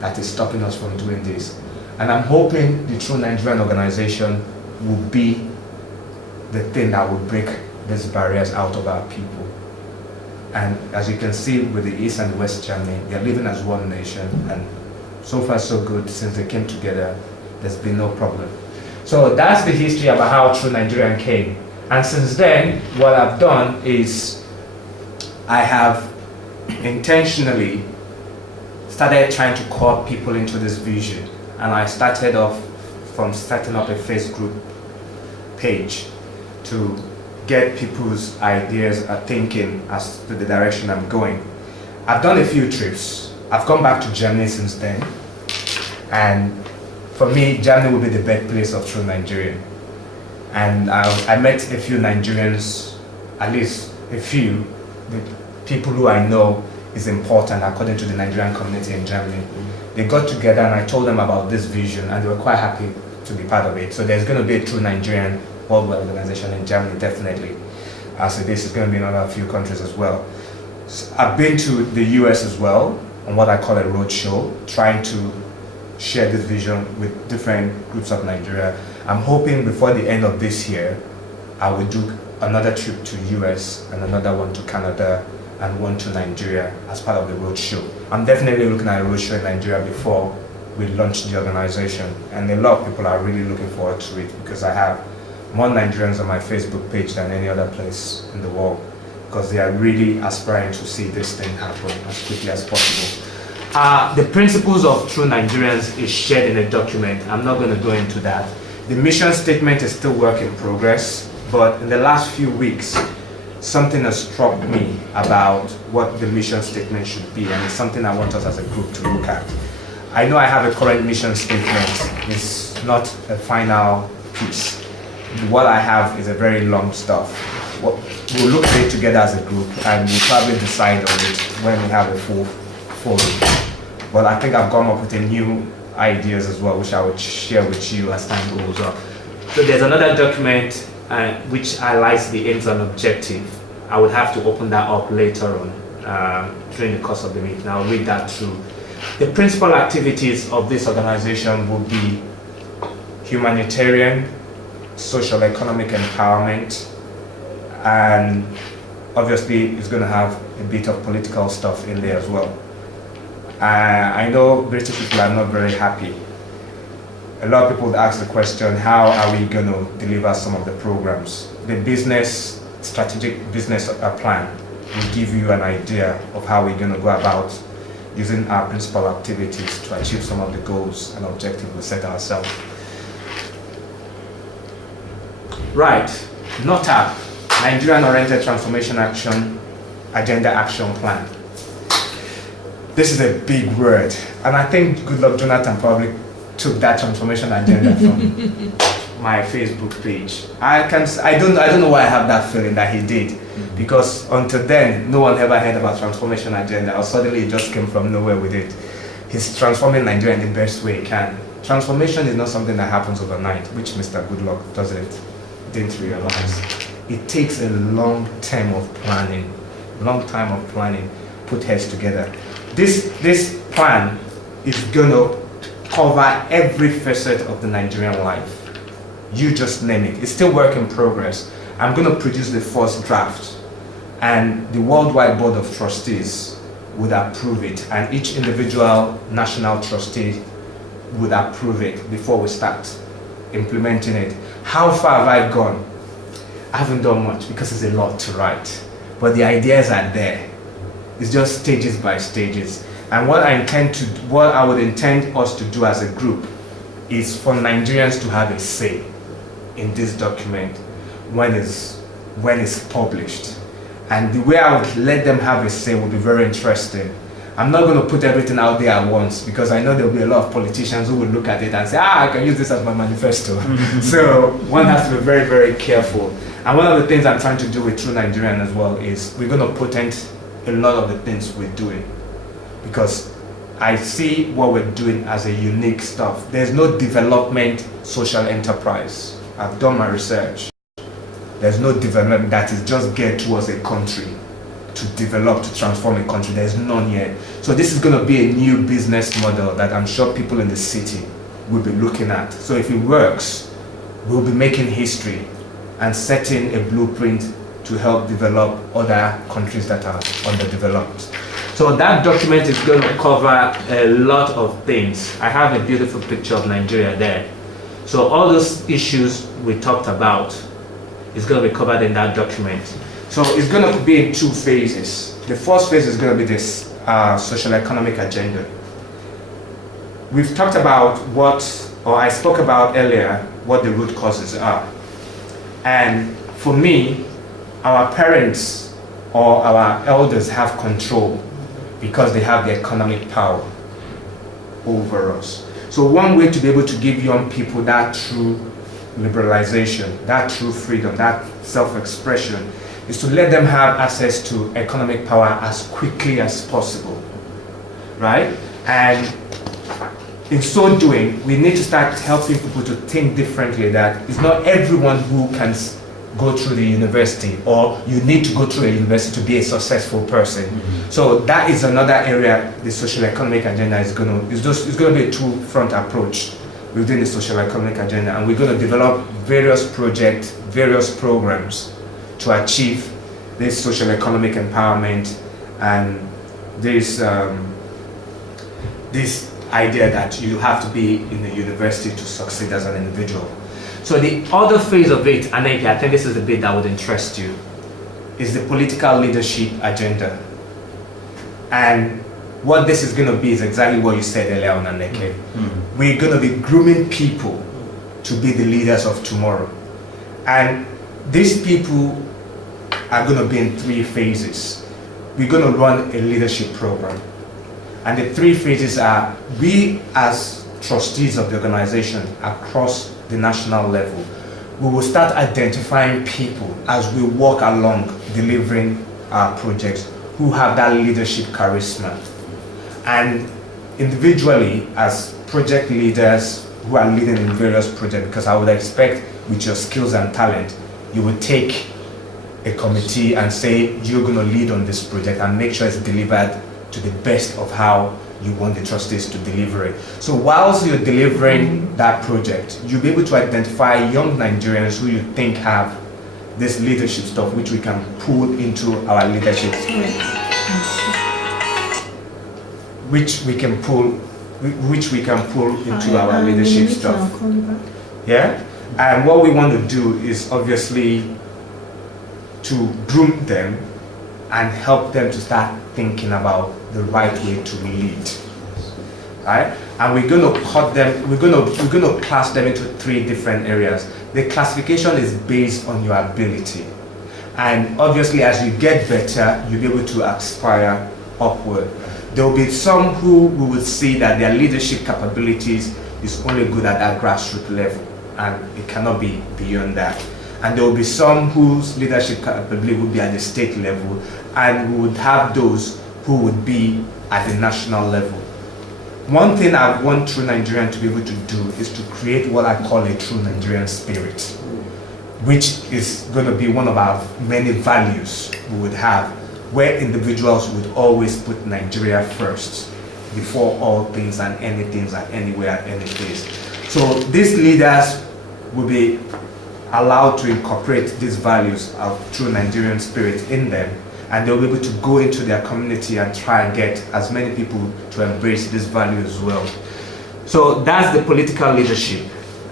that is stopping us from doing this. And I'm hoping the True Nigerian organization will be the thing that will break these barriers out of our people. And as you can see with the East and the West Germany, they're living as one nation, and so far so good. Since they came together, there's been no problem. So that's the history about how True Nigerian came. And since then, what I've done is I have intentionally started trying to call people into this vision. And I started off from setting up a Facebook page to get people's ideas and thinking as to the direction I'm going. I've done a few trips. I've gone back to Germany since then. And for me, Germany will be the birthplace of True Nigerian. And I met a few Nigerians, at least a few, the people who I know is important according to the Nigerian community in Germany. They got together and I told them about this vision and they were quite happy to be part of it. So there's going to be a True Nigerian worldwide organization in Germany, definitely. So this is going to be in another few countries as well. So I've been to the US as well on what I call a roadshow, trying to share this vision with different groups of Nigeria. I'm hoping before the end of this year, I will do another trip to US and another one to Canada and one to Nigeria as part of the roadshow. I'm definitely looking at a roadshow in Nigeria before we launch the organization, and a lot of people are really looking forward to it because I have more Nigerians on my Facebook page than any other place in the world because they are really aspiring to see this thing happen as quickly as possible. The principles of True Nigerians is shared in a document. I'm not going to go into that. The mission statement is still work in progress, but in the last few weeks, something has struck me about what the mission statement should be, and it's something I want us as a group to look at. I know I have a current mission statement. It's not a final piece. What I have is a very long stuff. We'll look at it together as a group, and we'll probably decide on it when we have a full forum. But I think I've come up with a new ideas as well, which I would share with you as time goes on. So there's another document which highlights the aims and objective. I would have to open that up later on during the course of the meeting. I'll read that through. The principal activities of this organization will be humanitarian, social economic empowerment, and obviously it's going to have a bit of political stuff in there as well. I know British people are not very happy. A lot of people ask the question, how are we going to deliver some of the programs? The strategic business plan will give you an idea of how we're going to go about using our principal activities to achieve some of the goals and objectives we set ourselves. Right, NOTAP, Nigerian Oriented Transformation Agenda Action Plan. This is a big word, and I think Goodluck Jonathan probably took that transformation agenda from my Facebook page. I don't know why I have that feeling that he did, because until then no one ever heard about transformation agenda, or suddenly it just came from nowhere with it. He's transforming Nigeria in the best way he can. Transformation is not something that happens overnight, which Mr. Goodluck didn't realize. It takes a long time of planning, put heads together. This plan is going to cover every facet of the Nigerian life. You just name it. It's still work in progress. I'm going to produce the first draft, and the Worldwide Board of Trustees would approve it, and each individual national trustee would approve it before we start implementing it. How far have I gone? I haven't done much because it's a lot to write, but the ideas are there. It's just stages by stages. And what I would intend us to do as a group is for Nigerians to have a say in this document when it's published. And the way I would let them have a say will be very interesting. I'm not going to put everything out there at once, because I know there will be a lot of politicians who will look at it and say, I can use this as my manifesto. So one has to be very, very careful. And one of the things I'm trying to do with True Nigerian as well is we're going to potent a lot of the things we're doing, because I see what we're doing as a unique stuff. There's no development social enterprise. I've done my research. There's no development that is just geared towards a country, to develop, to transform a country. There's none yet. So this is going to be a new business model that I'm sure people in the city will be looking at. So if it works, we'll be making history and setting a blueprint to help develop other countries that are underdeveloped. So that document is going to cover a lot of things. I have a beautiful picture of Nigeria there. So all those issues we talked about is going to be covered in that document. So it's going to be in two phases. The first phase is going to be this social economic agenda. We've talked about I spoke about earlier what the root causes are. And for me, our parents or our elders have control because they have the economic power over us. So one way to be able to give young people that true liberalization, that true freedom, that self-expression, is to let them have access to economic power as quickly as possible, right? And in so doing, we need to start helping people to think differently, that it's not everyone who can go through the university, or you need to go through a university to be a successful person. So that is another area the social economic agenda is going to be a two-front approach within the social economic agenda, and we're going to develop various projects, various programs to achieve this social economic empowerment and this idea that you have to be in the university to succeed as an individual. So the other phase of it, and I think this is the bit that would interest you, is the political leadership agenda. And what this is going to be is exactly what you said earlier on, Aneke. We're going to be grooming people to be the leaders of tomorrow. And these people are going to be in three phases. We're going to run a leadership program. And the three phases are, we as trustees of the organization across the national level, we will start identifying people as we walk along delivering our projects who have that leadership charisma. And individually, as project leaders who are leading in various projects, because I would expect with your skills and talent, you would take a committee and say, you're going to lead on this project and make sure it's delivered to the best of how you want the trustees to deliver it. So whilst you're delivering that project, you'll be able to identify young Nigerians who you think have this leadership stuff, which we can pull into our leadership, which we can pull into our leadership stuff. Yeah, and what we want to do is obviously to groom them and help them to start thinking about the right way to lead. Right? And we're going to cut them. We're going to class them into 3 different areas. The classification is based on your ability, and obviously, as you get better, you'll be able to aspire upward. There will be some who we would see that their leadership capabilities is only good at that grassroots level, and it cannot be beyond that. And there will be some whose leadership capability would be at the state level, and we would have those who would be at the national level. One thing I want True Nigerian to be able to do is to create what I call a true Nigerian spirit, which is going to be one of our many values we would have, where individuals would always put Nigeria first before all things and anything and anywhere and any place. So these leaders will be allowed to incorporate these values of true Nigerian spirit in them, and they'll be able to go into their community and try and get as many people to embrace this value as well. So that's the political leadership,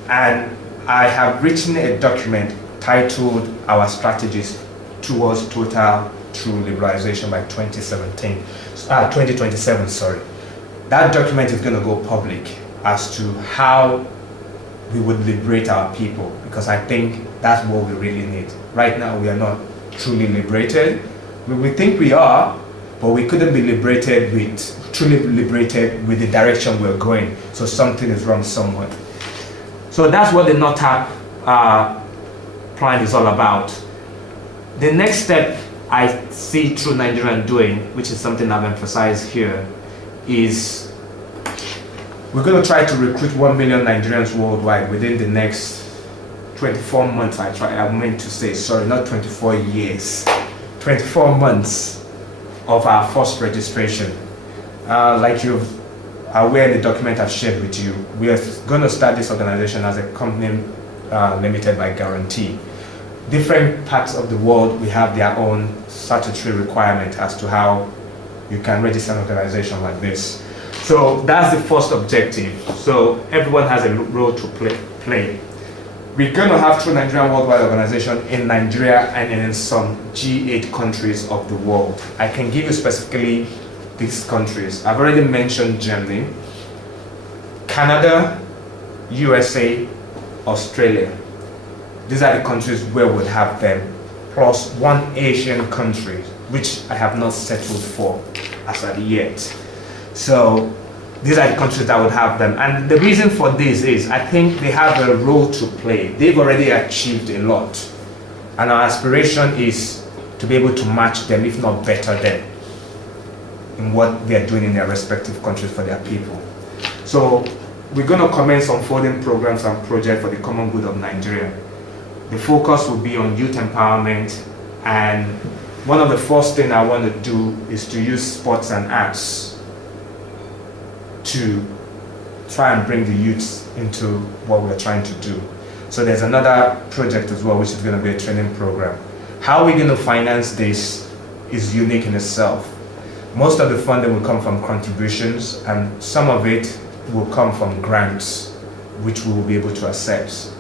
and I have written a document titled Our Strategies Towards Total True Liberalization by 2027. Sorry. That document is going to go public as to how we would liberate our people, because I think that's what we really need. Right now we are not truly liberated. We think we are, but we couldn't be truly liberated with the direction we're going. So something is wrong somewhere. So that's what the NOTAP plan is all about. The next step I see True Nigerian doing, which is something I've emphasized here, is we're going to try to recruit 1 million Nigerians worldwide within the next 24 months. I meant to say, sorry, not 24 years. 24 months of our first registration. Like you're aware in the document I've shared with you, we are going to start this organization as a company limited by guarantee. Different parts of the world, we have their own statutory requirement as to how you can register an organization like this. So that's the first objective. So everyone has a role to play. We're going to have True Nigerian Worldwide Organization in Nigeria and in some G8 countries of the world. I can give you specifically these countries. I've already mentioned Germany, Canada, USA, Australia. These are the countries where we'll have them, plus 1 Asian country, which I have not settled for as of yet. So these are the countries that would have them. And the reason for this is I think they have a role to play. They've already achieved a lot. And our aspiration is to be able to match them, if not better them, in what they're doing in their respective countries for their people. So we're going to commence unfolding programs and projects for the common good of Nigeria. The focus will be on youth empowerment, and one of the first things I want to do is to use sports and arts to try and bring the youths into what we're trying to do. So there's another project as well, which is going to be a training program. How we're going to finance this is unique in itself. Most of the funding will come from contributions, and some of it will come from grants, which we will be able to access.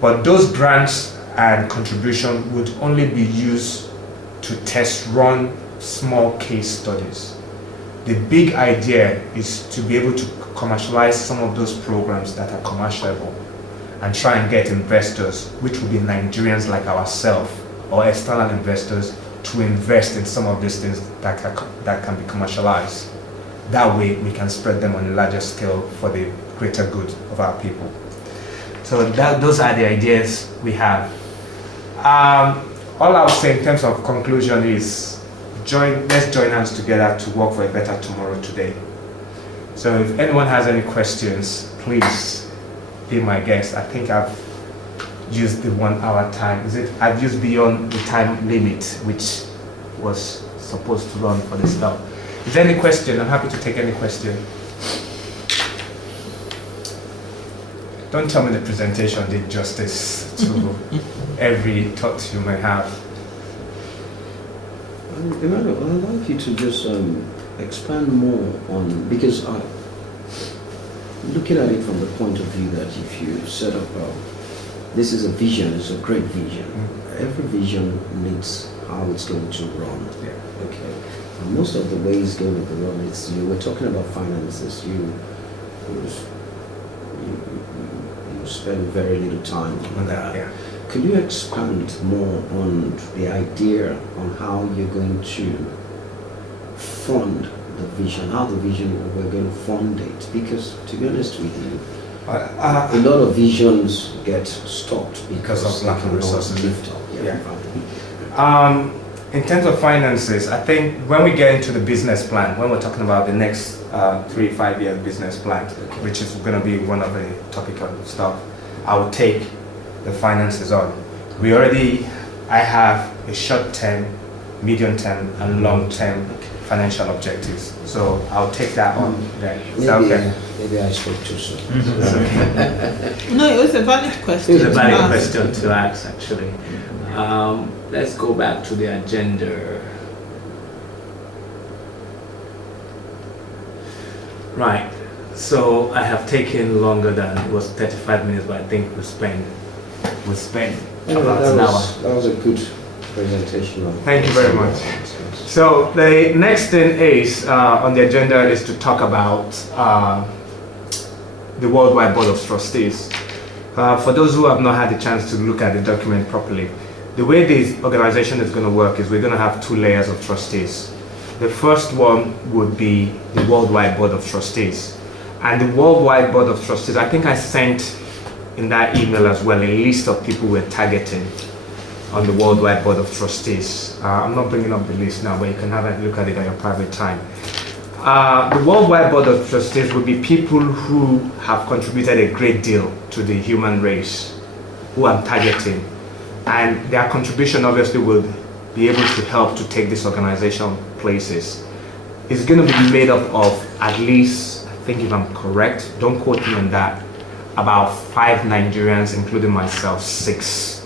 But those grants and contribution would only be used to test run small case studies. The big idea is to be able to commercialize some of those programs that are commerciable and try and get investors, which will be Nigerians like ourselves or external investors, to invest in some of these things that can be commercialized. That way we can spread them on a larger scale for the greater good of our people. So those are the ideas we have. All I would say in terms of conclusion is let's join hands together to work for a better tomorrow today. So if anyone has any questions, please be my guest. I think I've used the 1 hour time. I've used beyond the time limit, which was supposed to run for the stuff. Is there any question? I'm happy to take any question. Don't tell me the presentation did justice to every thought you may have. Emmanuel, I'd like you to just expand more on, because looking at it from the point of view that if you set up, this is a vision, it's a great vision. Every vision needs how it's going to run. Yeah. Okay. And most of the ways going to run, you were talking about finances. You spend very little time on that. Yeah. Could you expand more on the idea on how you're going to fund the vision, how the vision, we're going to fund it? Because to be honest with you, a lot of visions get stopped because of lack of resources. Lift up. In terms of finances, I think when we get into the business plan, when we're talking about the next 3-5 year business plan, which is going to be one of the topical stuff, I will take the finances on. I have a short-term, medium-term, and long-term financial objectives. So I'll take that on there. Is that okay? Maybe I spoke too soon. No, it was a valid question. It's a valid question to ask, actually. Let's go back to the agenda. Right. So I have taken longer than it was 35 minutes, but I think we spent about an hour. That was a good presentation. Thank you very much. So the next thing is on the agenda is to talk about the Worldwide Board of Trustees. For those who have not had the chance to look at the document properly, the way this organization is going to work is we're going to have 2 layers of trustees. The first one would be the Worldwide Board of Trustees. And the Worldwide Board of Trustees, I think I sent in that email as well a list of people we're targeting on the Worldwide Board of Trustees. I'm not bringing up the list now, but you can have a look at it at your private time. The Worldwide Board of Trustees would be people who have contributed a great deal to the human race, who I'm targeting. And their contribution obviously would be able to help to take this organization places. It's going to be made up of at least, I think if I'm correct, don't quote me on that, about 5 Nigerians, including myself, 6.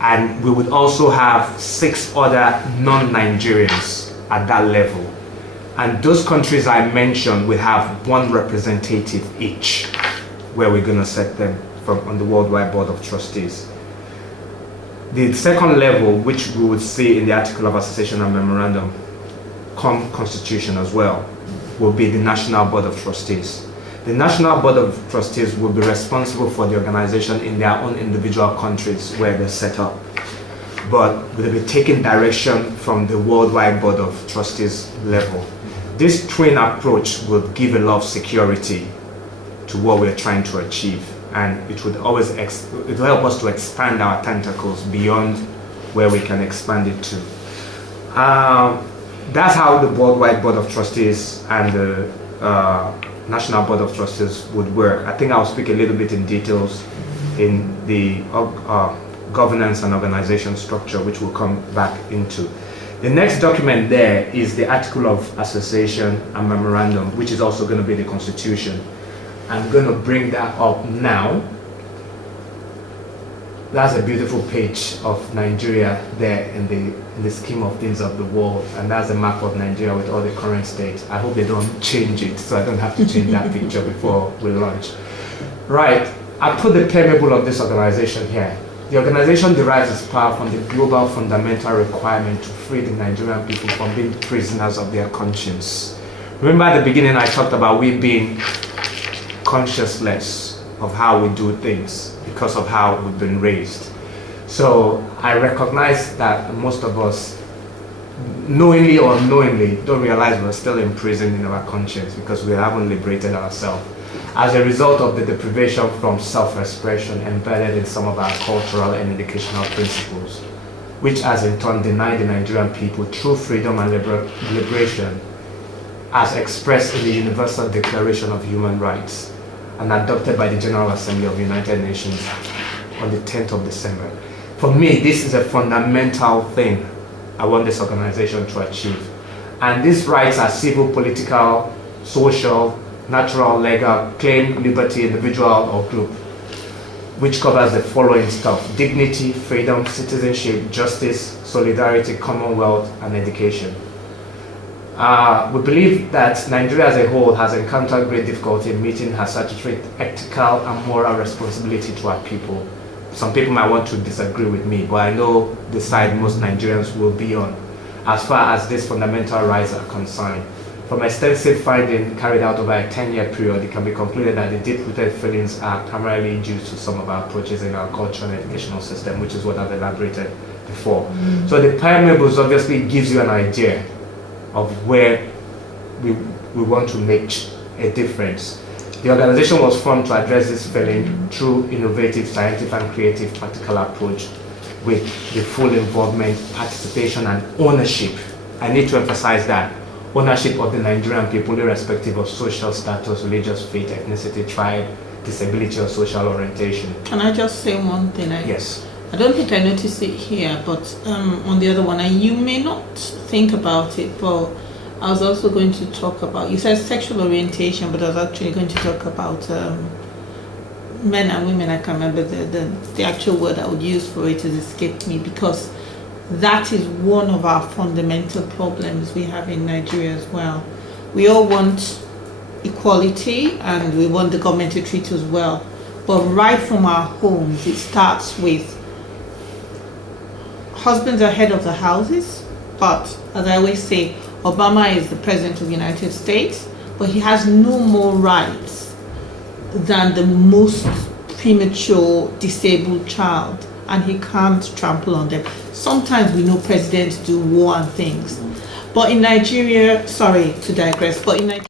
And we would also have 6 other non-Nigerians at that level. And those countries I mentioned will have 1 representative each, where we're going to set them from on the Worldwide Board of Trustees. The second level, which we would see in the Article of Association and Memorandum, Constitution as well, will be the National Board of Trustees. The National Board of Trustees will be responsible for the organization in their own individual countries where they're set up, but will be taking direction from the Worldwide Board of Trustees level. This twin approach will give a lot of security to what we're trying to achieve, and it would always it will help us to expand our tentacles beyond where we can expand it to. That's how the Worldwide Board of Trustees and the National Board of Trustees would work. I think I'll speak a little bit in details in the governance and organization structure, which we'll come back into. The next document there is the Article of Association and Memorandum, which is also going to be the Constitution. I'm going to bring that up now. That's a beautiful page of Nigeria there in the scheme of things of the world, and that's a map of Nigeria with all the current states. I hope they don't change it, so I don't have to change that picture before we launch. Right, I put the permeable of this organization here. The organization derives its power from the global fundamental requirement to free the Nigerian people from being prisoners of their conscience. Remember at the beginning I talked about we being conscienceless of how we do things because of how we've been raised. So I recognize that most of us, knowingly or unknowingly, don't realize we're still imprisoned in our conscience because we haven't liberated ourselves as a result of the deprivation from self-expression embedded in some of our cultural and educational principles, which has in turn denied the Nigerian people true freedom and liberation as expressed in the Universal Declaration of Human Rights and adopted by the General Assembly of the United Nations on the 10th of December. For me, this is a fundamental thing I want this organization to achieve. And these rights are civil, political, social, natural, legal, claim, liberty, individual or group, which covers the following stuff: dignity, freedom, citizenship, justice, solidarity, commonwealth, and education. We believe that Nigeria as a whole has encountered great difficulty in meeting her statutory ethical and moral responsibility to our people. Some people might want to disagree with me, but I know the side most Nigerians will be on as far as these fundamental rights are concerned. From extensive finding carried out over a 10-year period, it can be concluded that the deep-rooted feelings are primarily due to some of our approaches in our cultural and educational system, which is what I've elaborated before. So the permeables obviously gives you an idea of where we want to make a difference. The organization was formed to address this feeling through innovative, scientific and creative practical approach with the full involvement, participation and ownership. I need to emphasize that. Ownership of the Nigerian people irrespective of social status, religious faith, ethnicity, tribe, disability or social orientation. Can I just say one thing? Yes. I don't think I noticed it here, but on the other one, and you may not think about it, but I was also going to talk about, you said sexual orientation, but I was actually going to talk about men and women. I can't remember the actual word I would use for it, has escaped me, because that is one of our fundamental problems we have in Nigeria as well. We all want equality and we want the government to treat us well, but right from our homes it starts with husbands are head of the houses, but as I always say, Obama is the president of the United States, but he has no more rights than the most premature disabled child, and he can't trample on them. Sometimes we know presidents do war and things, but in Nigeria, sorry to digress, but in Nigeria